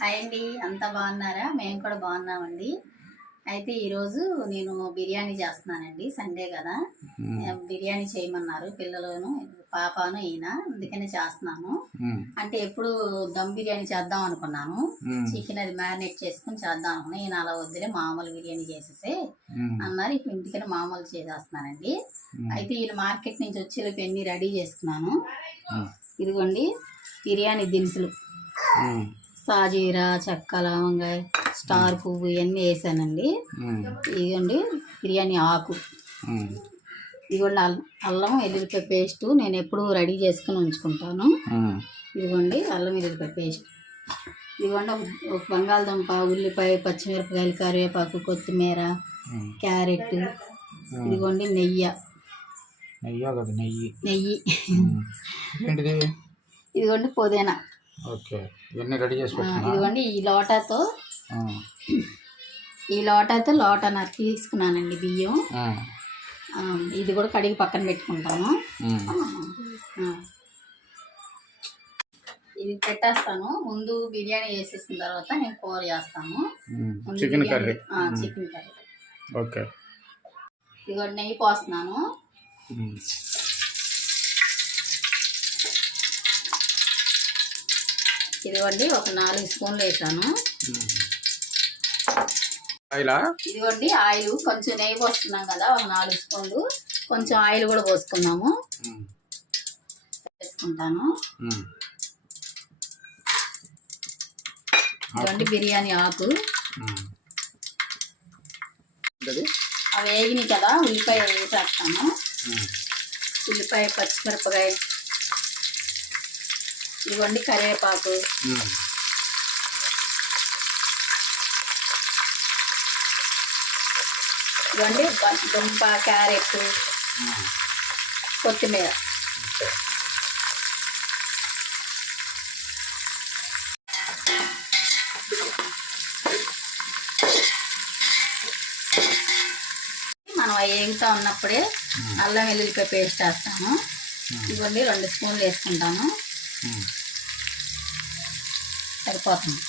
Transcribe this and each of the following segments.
Hi అండి. అంతా బాగున్నారా? మేము కూడా బాగున్నామండి. అయితే ఈరోజు నేను బిర్యానీ చేస్తున్నానండి. సండే కదా. బిర్యానీ చేయమన్నారు పిల్లలను పాపను ఈయన. అందుకనే చేస్తున్నాను. అంటే ఎప్పుడు దమ్ బిర్యానీ చేద్దాం అనుకున్నాను చికెన్ అది మ్యారినేట్ చేసుకుని చేద్దాం అనుకున్నాను. ఈయన అలా వద్దులే మామూలు బిర్యానీ చేసేసే అన్నారు. ఇప్పుడు ఇంటికనే మామూలు చేసేస్తున్నానండి. అయితే ఈయన మార్కెట్ నుంచి వచ్చేలోపు ఎన్ని రెడీ చేసుకున్నాను. ఇదిగోండి బిర్యానీ దినుసులు. సాజీరా చెక్క లవంగాయ స్టార్ పువ్వు ఇవన్నీ వేసానండి. ఇదిగోండి బిర్యానీ ఆకు. ఇదిగోండి అల్- అల్లం ఎల్లుల్లిపాయ పేస్ట్ నేను ఎప్పుడు రెడీ చేసుకుని ఉంచుకుంటాను. ఇదిగోండి అల్లం ఎల్లుల్లిపాయ పేస్ట్. ఇదిగోండి ఒక- బంగాళదుంప ఉల్లిపాయ పచ్చిమిరపకాయలు కరివేపాకు కొత్తిమీర క్యారెట్. ఇదిగోండి నెయ్యి. నెయ్యి నెయ్యి. ఇదిగోండి పుదీనా. ఓకే. ఇవన్నీ రెడీ చేసి ఇదిగోండి ఈ లోటాతో ఈ లోటాతో లోటన్నర తీసుకున్నానండి బియ్యం. ఇది కూడా కడిగి పక్కన పెట్టుకుంటాను ఆ. ఇది పెట్టేస్తాను. ముందు బిర్యానీ వేసేసిన తర్వాత నేను కూర చేస్తాను. Chicken curry. Chicken curry. Okay. ఇదిగో నెయ్యి పోస్తున్నాను. ఇదిగోండి ఒక నాలుగు స్పూన్లు వేసాను. ఇదిగోండి ఆయిల్ కొంచెం నెయ్యి పోస్తున్నాం కదా ఒక నాలుగు స్పూన్లు. కొంచెం ఆయిల్ కూడా పోసుకున్నాము. వేసుకుంటాను. ఇదిగోండి బిర్యానీ ఆకు. అవి వేగినాయి కదా ఉల్లిపాయ వేసేస్తాను. ఉల్లిపాయ పచ్చిమిరపకాయ ఇదిగోండి కరివేపాకు. బ- దుంప క్యారెట్ కొత్తిమీర. మనం వేగుతా ఉన్నప్పుడే అల్లం వెల్లుల్లిపాయ పేస్ట్ వేస్తాము. ఇవ్వండి రెండు స్పూన్లు వేసుకుంటాము. సరిపోతుంది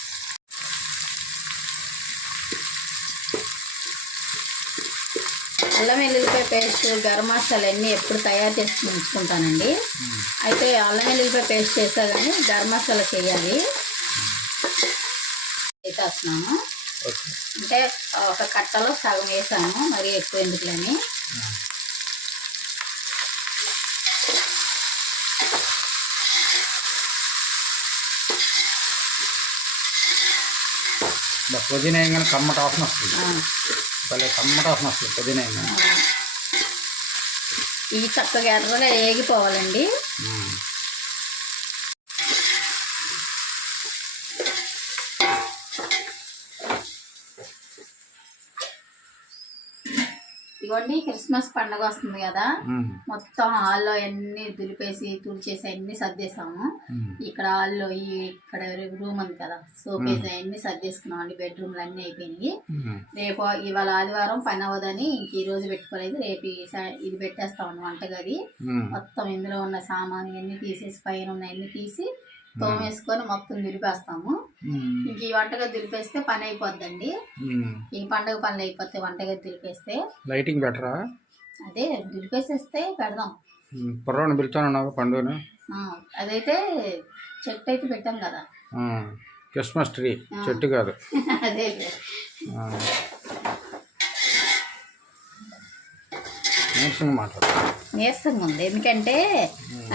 అల్లం వెల్లుల్లిపాయ పేస్ట్ గరం మసాలా అన్నీ ఎప్పుడు తయారు చేసుకుని ఉంచుకుంటానండి. అయితే అల్లం వెల్లుల్లిపాయ పేస్ట్ చేసా కానీ గరం మసాలా చేయాలి. వేసేస్తున్నాను. ఓకే. అంటే ఒక కట్టలో సగం వేసాను మరి ఎక్కువ ఎందుకులని. పుదీనా వేయగానే కమ్మట వాసన వస్తుంది. భలే కమ్మట వాసన వస్తుంది పుదీనా వేయగానే. ఇవి చక్కగా ఎర్రగా ఏగిపోవాలండి. ఇదిగోండి క్రిస్మస్ పండగ వస్తుంది కదా. మొత్తం హాల్లో అన్ని దులిపేసి తుడిచేసి అన్ని సర్దేశాము ఇక్కడ హాల్లో ఈ ఇక్కడ రూమ్ ఉంది కదా సోఫేస్ అన్ని సర్దేసుకున్నాం అండి. బెడ్రూమ్లు అన్నీ అయిపోయినాయి. రేపు ఇవాళ ఆదివారం పని అవ్వదని ఇంక ఈ రోజు పెట్టుకోలేదు. రేపు ఇది పెట్టేస్తాం వంటగది. మొత్తం ఇందులో ఉన్న సామాన్ అన్ని తీసేసి పైన ఉన్న అన్ని తీసి తోమేసుకొని మొత్తం దులిపేస్తాము. ఇంక ఈ వంటగది దులిపేస్తే పని అయిపోద్దండి. ఈ పండగ పనులు అయిపోతే వంటగది దులిపేస్తే లైటింగ్ బెటరా? అదే దులిపేసేస్తే పెడదాం. కుర్రాడిని పిలుచాను పండుగని? అదైతే చెట్టు అయితే పెట్టాం కదా. క్రిస్మస్ ట్రీ చెట్టు కాదు. అదే. నీరసంగా మాట్లాడు. నీరసంగా ఉంది. ఎందుకంటే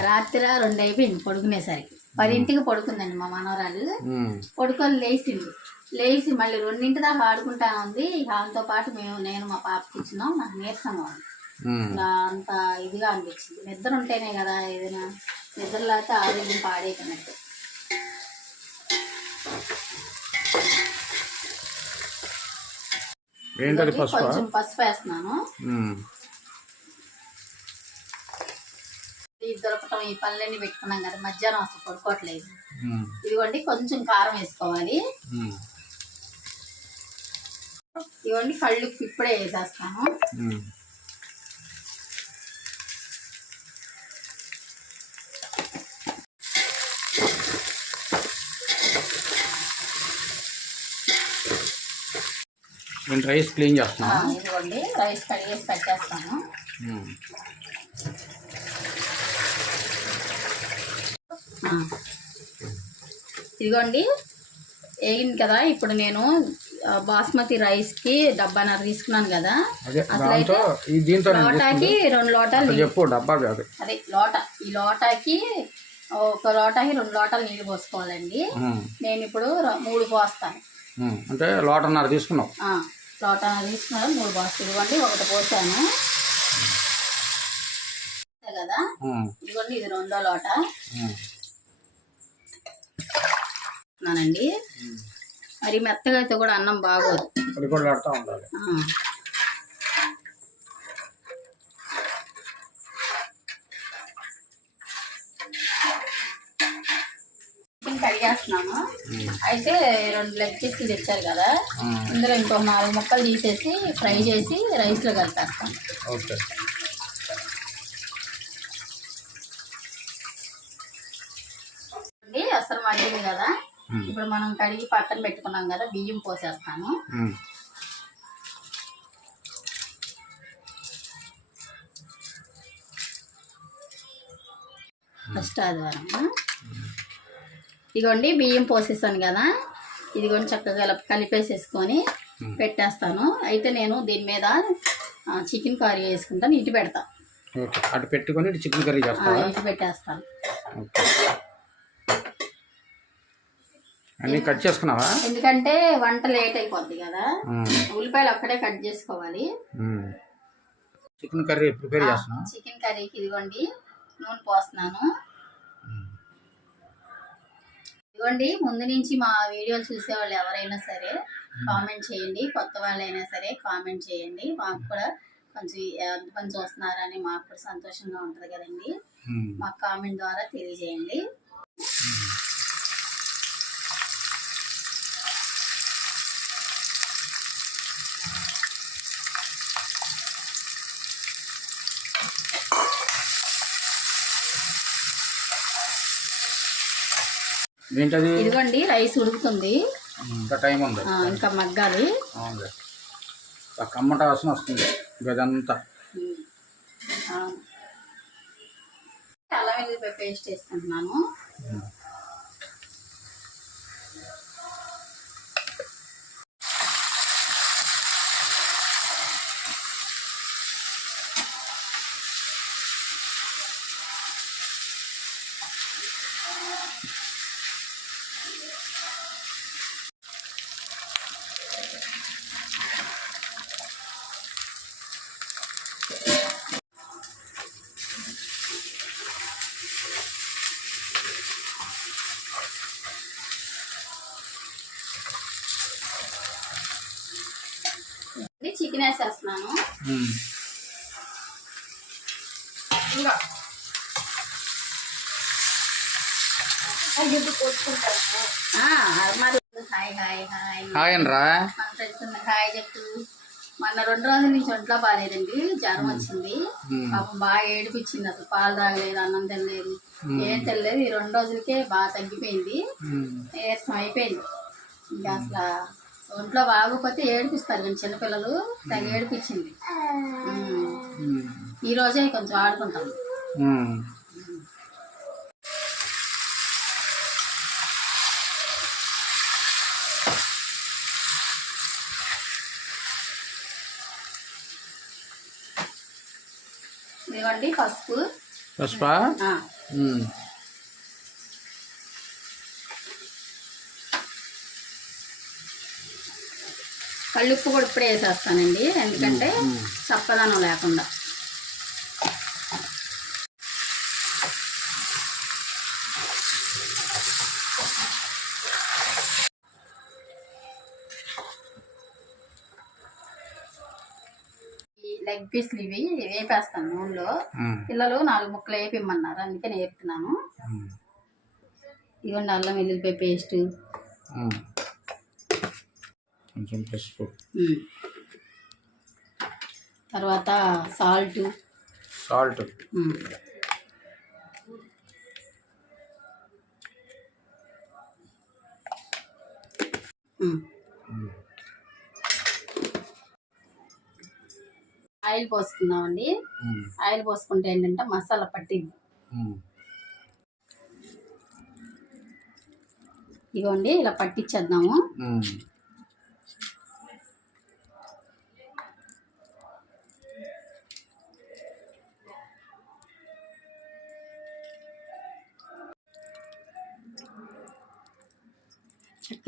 రాత్రి రెండు అయిపోయింది పడుకునేసరికి. పదింటికి పడుకుందండి మా మనవరాలు. పడుకొని లేచింది. లేచి మళ్ళీ రెండింటి దాకా ఆడుకుంటా ఉంది. వాళ్ళతో పాటు మేము నేను మా పాప కూర్చున్నాం. నాకు నీరసంగా ఉంది. అంత ఇదిగా అనిపించింది. నిద్ర ఉంటేనే కదా ఏదైనా నిద్ర లేకపోతే ఆరోగ్యం ఏంటది పసుపు? కొంచెం పసుపు వేస్తున్నాను. ఇది దొరకటం ఈ పళ్ళన్నీ పెట్టుకున్నాం కదా. మధ్యాహ్నం అసలు పడుకోవట్లేదు. ఇదిగోండి కొంచెం కారం వేసుకోవాలి. ఇదిగోండి కళ్ళు ఇప్పుడే వేసేస్తాను. నేను రైస్ క్లీన్ ఆ, చేస్తున్నా ఇదిగోండి రైస్ కడిగేసి పెట్టేస్తాను. ఇదిగోండి వేగింది కదా ఇప్పుడు నేను బాస్మతి రైస్కి డబ్బాన్నర తీసుకున్నాను కదా. దాంతో లోటాకి రెండు లోటాలు చెప్పు డబ్బా కాదు. అదే లోట. ఈ లోటాకి ఒక లోటాకి రెండు లోటాలు నీళ్ళు పోసుకోవాలండి. నేను ఇప్పుడు మూడు పోస్తాను. అంటే లోటన్నర తీసుకున్నావు. ఆ, లోట తీసుకున్నాను మూడు పోస్తాను. ఇదిగోండి ఒకటి పోసాను. కదా? ఇదిగోండి ఇది రెండో లోట. నానండి. మరి మెత్తగా అయితే కూడా అన్నం బాగోదు. అయితే రెండు లెగ్ పీసులు తెచ్చారు కదా. ఇందులో ఇంకో నాలుగు ముక్కలు తీసేసి ఫ్రై చేసి రైస్లో కలిపేస్తాను ఓకే ఇది అసలు మగ్గింది కదా ఉమ్, ఇప్పుడు మనం కడిగి పక్కన పెట్టుకున్నాం కదా బియ్యం పోసేస్తాను. ఫస్ట్ ఆదివారం ఇదిగోండి బియ్యం పోసేసాను కదా. ఇదిగోండి చక్కగా కలప- కలిపేసేసుకొని. పెట్టేస్తాను. అయితే నేను దీని మీద చికెన్ కర్రీ వేసుకుంటాను ఇటు పెడతా. ఓకే. అటు పెట్టుకొని ఇటు చికెన్ కర్రీ ఇటు పెట్టేస్తాను. అన్నీ కట్ చేసుకున్నావా? ఎందుకంటే వంట లేట్ అయిపోద్ది కదా. ఉల్లిపాయలు ఒక్కడే కట్ చేసుకోవాలి. చికెన్ కర్రీ ప్రిపేర్ చేస్తున్నావా? చికెన్ కర్రీకి ఇదిగోండి నూనె పోస్తున్నాను. ఇదిగోండి ముందు నుంచి మా వీడియోలు చూసే వాళ్ళు ఎవరైనా సరే కామెంట్ చేయండి. కొత్త వాళ్ళైనా సరే కామెంట్ చేయండి. మాకు కూడా కొంచెం ఎంతమంది చూస్తున్నారని మాకు కూడా సంతోషంగా ఉంటుంది కదండి. మాకు కామెంట్ ద్వారా తెలియజేయండి. ఇదిగోండి రైస్ ఉడుకుతుంది. ఇంకా టైం ఉంది. ఇంకా మగ్గాలి. కమ్మట వాసన వస్తుంది. గదంతా. అల్లం వెల్లుల్లిపాయ పేస్ట్ వేసుకుంటున్నాను. చికెన్ వేసేస్తున్నాను. ఇంకా. హాయ్ అనరా. మొన్న రెండు రోజుల నుంచి ఒంట్లో బాగాలేదండి జ్వరం వచ్చింది. పాపం బాగా ఏడిపించింది అసలు పాలు తాగలేదు అన్నం తినలేదు. ఏం తినలేదు ఈ రెండు రోజులకే బాగా తగ్గిపోయింది. నీరసం అయిపోయింది. ఇంకా అసలు ఒంట్లో బాగోకపోతే ఏడిపిస్తారు కానీ చిన్నపిల్లలు. తెగ ఏడిపించింది. ఈ రోజే కొంచెం ఆడుకుంటాం. ఇదిగోండి పసుపు. పసుపా? కళ్ళుప్పు కూడా ఇప్పుడే వేసేస్తానండి. ఎందుకంటే చప్పదనం లేకుండా. ఈ లెగ్ పీస్లు ఇవి వేపేస్తాను నూనెలో. పిల్లలు నాలుగు ముక్కలు వేపిమ్మన్నారు. అందుకే నేర్పుతున్నాను. ఇదిగోండి అల్లం వెల్లుల్లిపాయ పేస్ట్. కొంచెం పసుపు. తర్వాత సాల్ట్. సాల్ట్. ఆయిల్ పోసుకుందామండి. ఆయిల్ పోసుకుంటే ఏంటంటే మసాలా పట్టింది. ఇదిగోండి ఇలా పట్టించేద్దాము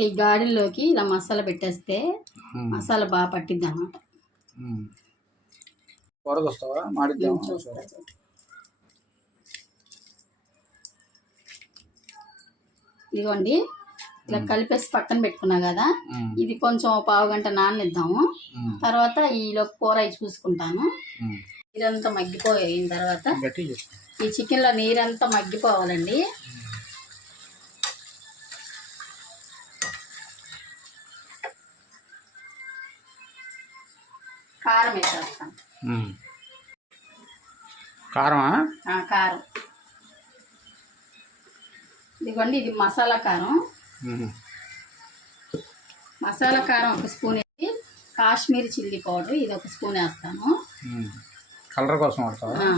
ఈ గాడిలోకి ఇలా మసాలా పెట్టేస్తే. మసాలా బాగా పట్టిద్ది అనమాట మాడిద్దాం. ఇదిగోండి ఇలా కలిపేసి పక్కన పెట్టుకున్నా కదా ఇది కొంచెం పావు గంట నాననిద్దాము. ఉమ్, తర్వాత ఈలో కూర చూసుకుంటాను. నీరంతా మగ్గిపోయిన తర్వాత. ఈ చికెన్లో నీరంతా మగ్గిపోవాలండి. కారం వేసేస్తాను ఉమ్. కారమా? కారం. ఇదిగోండి ఇది మసాలా కారం. మసాలా కారం ఒక స్పూన్ వేసి కాశ్మీరీ చిల్లీ పౌడర్ ఇది ఒక స్పూన్ వేస్తాను. కలర్ కోసం వాడతావా?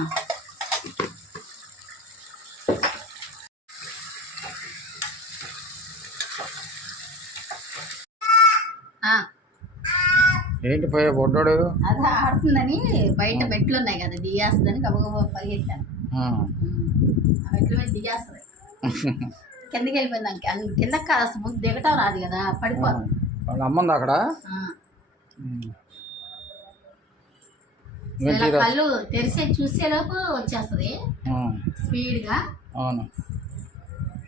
ఏంటి పోయే బొడ్డోడు అది ఆడుతుందని బయట బెట్లు ఉన్నాయి కదా దిగేస్తుందని గబగబా పరిగెత్తాను ఆ. మీద దిగేస్తుంది. కిందకి వెళ్ళిపోయింది కిందకి కాదు అసలు ముందు దిగటం రాదు కదా పడిపోతుంది వాళ్ళ అమ్మంది అక్కడ? కళ్ళు తెరిసే చూసేలోపు వచ్చేస్తుంది. స్పీడ్గా. అవును.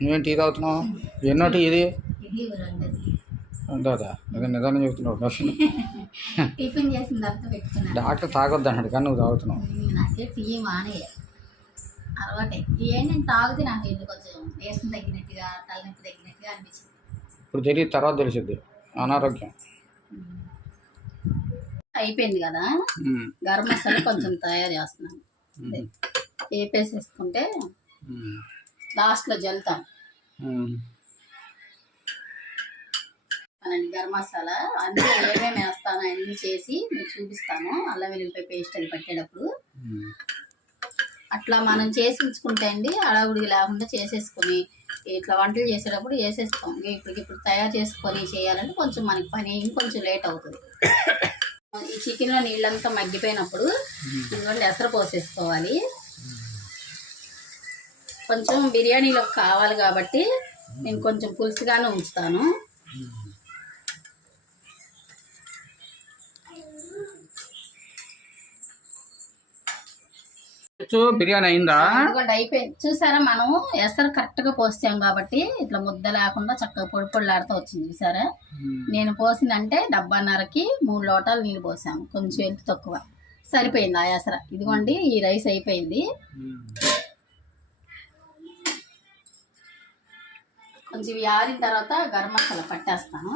నువ్వేంటి టీ తాగుతున్నావు ఎన్నో టీ ఇది ఇది అంతేదా అదే నిదానం చెబుతున్నావు టిఫిన్ చేసిన తర్వాత పెట్టుకున్నాను. డాక్టర్ తాగొద్దు అన్నాడు కానీ నువ్వు తాగుతున్నావు. నాకే టీ మానే. అలవాటే ఏంటి నేను తాగితే నాకు ఎందుకు కొంచెం నీరసం తగ్గినట్టుగా తలనొప్పి తగ్గినట్టుగా అనిపించింది. ఇప్పుడు తెలియదు తర్వాత తెలిసిద్ది. అనారోగ్యం. అయిపోయింది కదా. గరం మసాలా కొంచెం తయారు చేస్తున్నాను. వేపేసేసుకుంటే. లాస్ట్లో జల్తాం ఉమ్. అనండి గరం మసాలా అందులో ఏమేమి వేస్తాను అన్నీ చేసి మీకు చూపిస్తాను. అల్లం వెల్లుల్లిపాయ పేస్ట్ అది పట్టేటప్పుడు. అట్లా మనం చేసి ఉంచుకుంటే అండి అడవుడికి లేకుండా చేసేసుకొని ఇట్లా వంటలు చేసేటప్పుడు వేసేస్తాం ఇప్పటికి ఇప్పుడు తయారు చేసుకొని చేయాలంటే కొంచెం మనకి పని ఇంకొంచెం లేట్ అవుతుంది. ఈ చికెన్లో నీళ్ళంతా మగ్గిపోయినప్పుడు ఇదిగోండి ఎసరు పోసేసుకోవాలి. కొంచెం బిర్యానీలో కావాలి కాబట్టి నేను కొంచెం పులుసుగానే ఉంచుతాను. చూ, బిర్యానీ అయిందా? ఇదిగోండి అయిపోయింది. చూసారా మనం ఎసరు కరెక్ట్గా పోసాం కాబట్టి ఇట్లా ముద్ద లేకుండా చక్కగా పొడి పొడిలాడుతూ వచ్చింది చూసారా. నేను పోసిందంటే డబ్బాన్నరకి మూడు లోటాలు నీళ్ళు పోసాను కొంచెం ఎత్తు తక్కువ. సరిపోయింది ఆ ఎసర? ఇదిగోండి ఈ రైస్ అయిపోయింది. కొంచెం ఆరిన తర్వాత గరం మసాలా పట్టేస్తాను.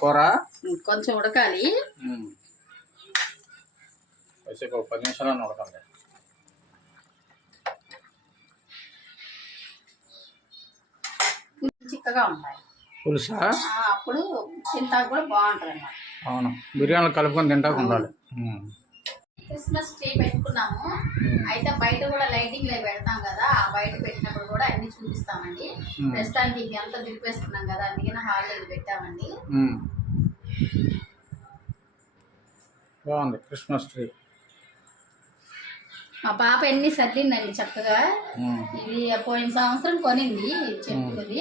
కూర? కొంచెం ఉడకాలి. కాసేపు ఒక పది నిమిషాలు ఉడకాలి కొంచెం చిక్కగా పులుసా? అప్పుడు చింతాకు కూడా బాగుంటుంది అన్నమాట అవును. బిర్యానీలు కలుపుకొని తింటాకు ఉండాలి. క్రిస్మస్ ట్రీ పెట్టుకున్నాము. అయితే బయట కూడా లైటింగ్ లై పెడతాం కదా ఆ బయట పెట్టినప్పుడు కూడా అన్ని చూపిస్తామండి. ప్రస్తుతానికి ఇది అంతా దులిపేస్తున్నాం కదా అందుకని హాల్లో పెట్టామండి. బాగుంది క్రిస్మస్ ట్రీ. మా పాప ఎన్ని సర్దిందండి చక్కగా. ఇది పోయిన సంవత్సరం కొనింది చెప్పుకుంది.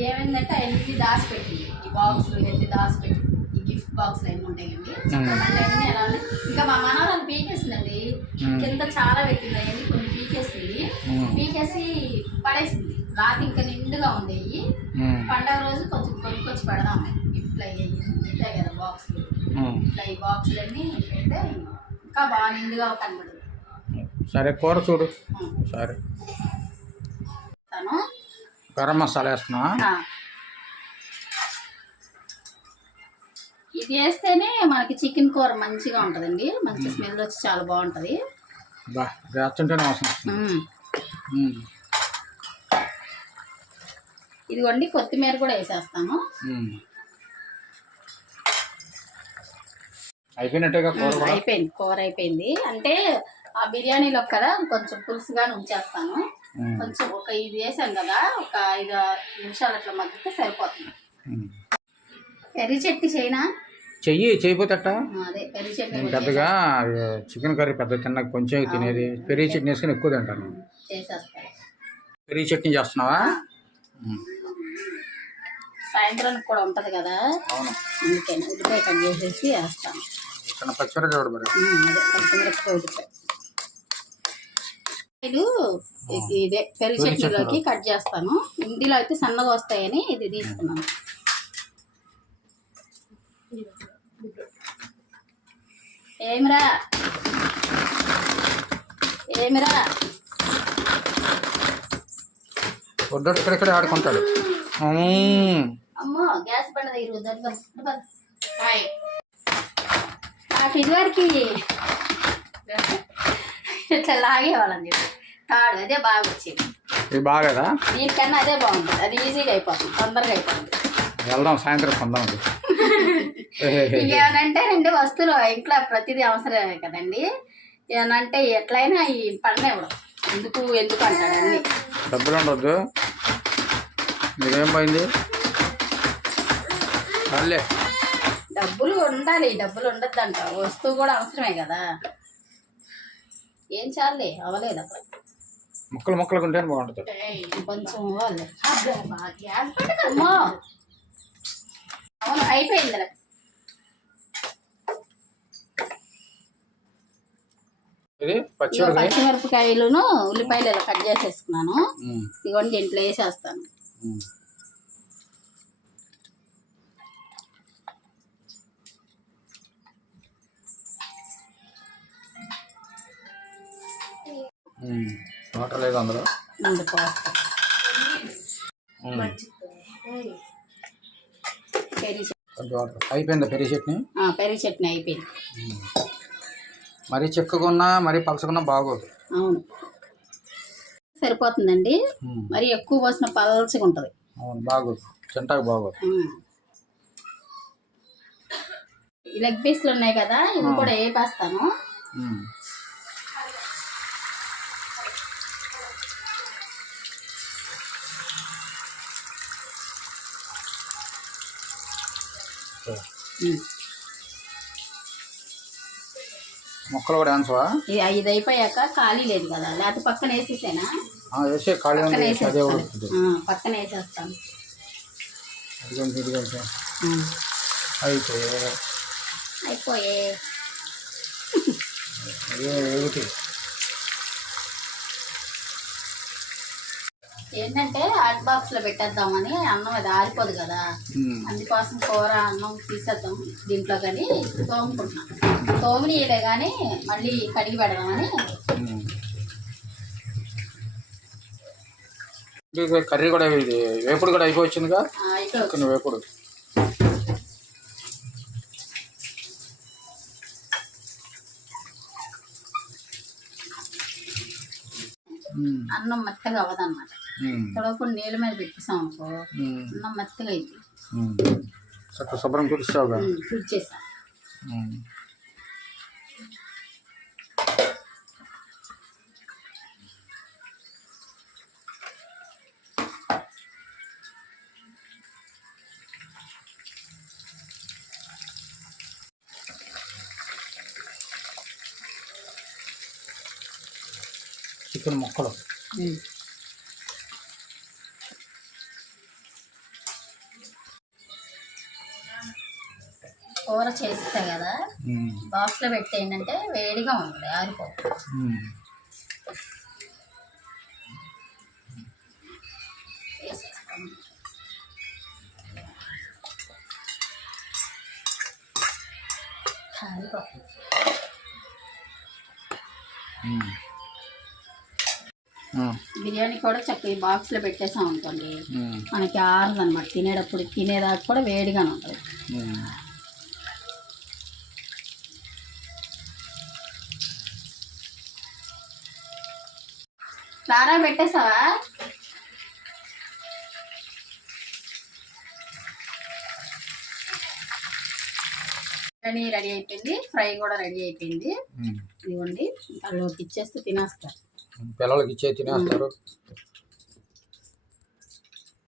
ఏమైందంటే అన్ని దాచిపెట్టింది. ఈ బాక్స్ ఇవన్నీ దాచిపెట్టింది ఈ గిఫ్ట్ బాక్స్ అన్నీ ఉంటాయండి ఎలా ఉన్నాయి. ఇంకా మా మనవరాలు పీకేసిందండి. కింద చాలా పెట్టింది అవన్నీ కొన్ని పీకేసింది. పీకేసి పడేసింది. రాత్రి ఇంకా నిండుగా ఉండేవి. పండగ రోజు కొంచెం కొనుక్కొచ్చి పెడదాం గిఫ్ట్లు అయ్యి ఉంటాయి కదా బాక్స్లు. ఉమ్. ఇట్లా ఈ బాక్సులన్నీ పెడితే ఇంకా బాగా నిండుగా కనబడుతుంది సరే కూర చూడు. సరే. గరం మసాలా వేస్తున్నా. ఇది వేస్తేనే మనకి చికెన్ కూర మంచిగా ఉంటుందండి. మంచి స్మెల్ వచ్చి చాలా బాగుంటుంది. బా వేస్తుంటేనే అవసరం. ఇదిగోండి కొత్తిమీర కూడా వేసేస్తాను. అయిపోయినట్టేగా అయిపోయింది కూర అయిపోయింది. అంటే ఆ బిర్యానీలో కదా కొంచెం పులుసుగా ఉంచేస్తాను. కొంచెం ఒక ఇది వేసాను కదా ఒక ఐదు నిమిషాలు అట్లా మగ్గితే సరిపోతుంది. పెరుగు చట్నీ చేయనా? చెయ్యి చేయపోతే అట్ట అదే పెరుగు చట్నీ నేను కూడా పెద్దగా చికెన్ కర్రీ పెద్ద తిన్న కొంచెం తినేది? పెరిగి చట్నీ వేసుకుని ఎక్కువ తింటాను. పెరిగి చట్నీ చేస్తున్నావా? సాయంత్రానికి కూడా ఉంటది కదా. అవును. అందుకని ఉల్లిపాయ కట్ చేసేసి వేస్తాను. పచ్చిమిరపకాయ కూడా ఇది పెరుగు చట్నీలోకి కట్ చేస్తాను. ఇందులో అయితే సన్నగా వస్తాయని ఇది తీసుకున్నాను. ఏమిరా? ఏమిరా? వద్దోడు ఇక్కడిక్కడే ఆడుకుంటాడు. అమ్మో గ్యాస్ బండ దగ్గర నాకు ఇదివరకు ఇట్లా లాగేవాళ్ళని చెప్పి. తాడు అదే బాగా వచ్చింది. ఇది దీనికన్నా అదే బాగుంటుంది అది ఈజీగా అయిపోతుంది తొందరగా అయిపోతుంది. వెళ్దాం సాయంత్రం అది. ఇంకేమనంటే రెండు వస్తువులు ఇంట్లో ప్రతిదీ అవసరమే కదండి. ఏమనంటే ఎట్లయినా ఈ పడనివ్వడం ఎందుకు ఎందుకు అంటాడు అన్ని. డబ్బులు ఉండొద్దు. మీరేం పోయింది? డబ్బులు ఉండాలి డబ్బులు ఉండద్దు అంట వస్తువు కూడా అవసరమే కదా. ఏం చాలే అవ్వలేదు అప్పుడు ముక్కలు ముక్కలు ఉంటేనే బాగుంటుంది. కొంచెం అవ్వాలి అవును ఇది పచ్చిమిరకాయ పచ్చిమిరపకాయలను ఉల్లిపాయలు ఇలా కట్ చేసేసుకున్నాను. ఇదిగోండి దీంట్లో వేసేస్తాను. వాటర్ లేదు అందులో? కొంచెం వాటర్. అయిపోయిందా పెరిగి చట్నీ? ఆ, పెరుగు చట్నీ అయిపోయింది. మరీ చిక్కగున్నా మరీ పలసగున్నా బాగోదు. అవును. సరిపోతుందండి. మరి ఎక్కువ పోసిన పలచగా ఉంటుంది. అవును బాగోదు. తింటాకు బాగోదు. లెగ్ పీస్లు ఉన్నాయి కదా ఇవి కూడా ఉమ్. ముక్కలు కూడా వేన్సవా ఇది ఐదు అయిపోయాక ఖాళీ లేదు కదా లేకపోతే పక్కన వేసేసేనా? వేసే ఖాళీ పక్కన అదే వేసేస్తాను. అయితే అయిపోయే. అదే ఏమిటి? ఏంటంటే హాట్ బాక్స్లో పెట్టేద్దామని అన్నం అది ఆరిపోదు కదా. అందుకోసం కూర అన్నం తీసేద్దాం దీంట్లో కానీ తోముకుంటున్నాం. తోమినీయలే కానీ మళ్ళీ కడిగి పెడదామని. ఇది కర్రీ కూడా ఇది వేపుడు కూడా చికెన్ వేపుడు. అన్నం మెత్తగా అవ్వదన్నమాట. తొడవకుండా నీళ్ళ మీద పెట్టేసాం అనుకో. అన్నం మెత్తగా అయింది. చక్క శుభ్రం ఉమ్. చికెన్ ముక్కలు కూర చేస్తా కదా. ఉమ్. బాక్స్లో పెట్టేయండి వేడిగా ఉంటుంది ఆరిపో ఉమ్. బిర్యానీ కూడా చక్కగా బాక్స్లో పెట్టేసాం అనుకోండి ఉమ్. మనకి ఆరదు అనమాట తినేటప్పుడు తినేదాకా కూడా వేడిగానే ఉంటుంది. రారా పెట్టేసావా బిర్యానీ రెడీ అయిపోయింది ఫ్రై కూడా రెడీ అయిపోయింది ఉమ్. ఇదిగోండి వాళ్ళకి ఇచ్చేస్తే తినేస్తారు పిల్లలకి ఇచ్చే తినేస్తారు.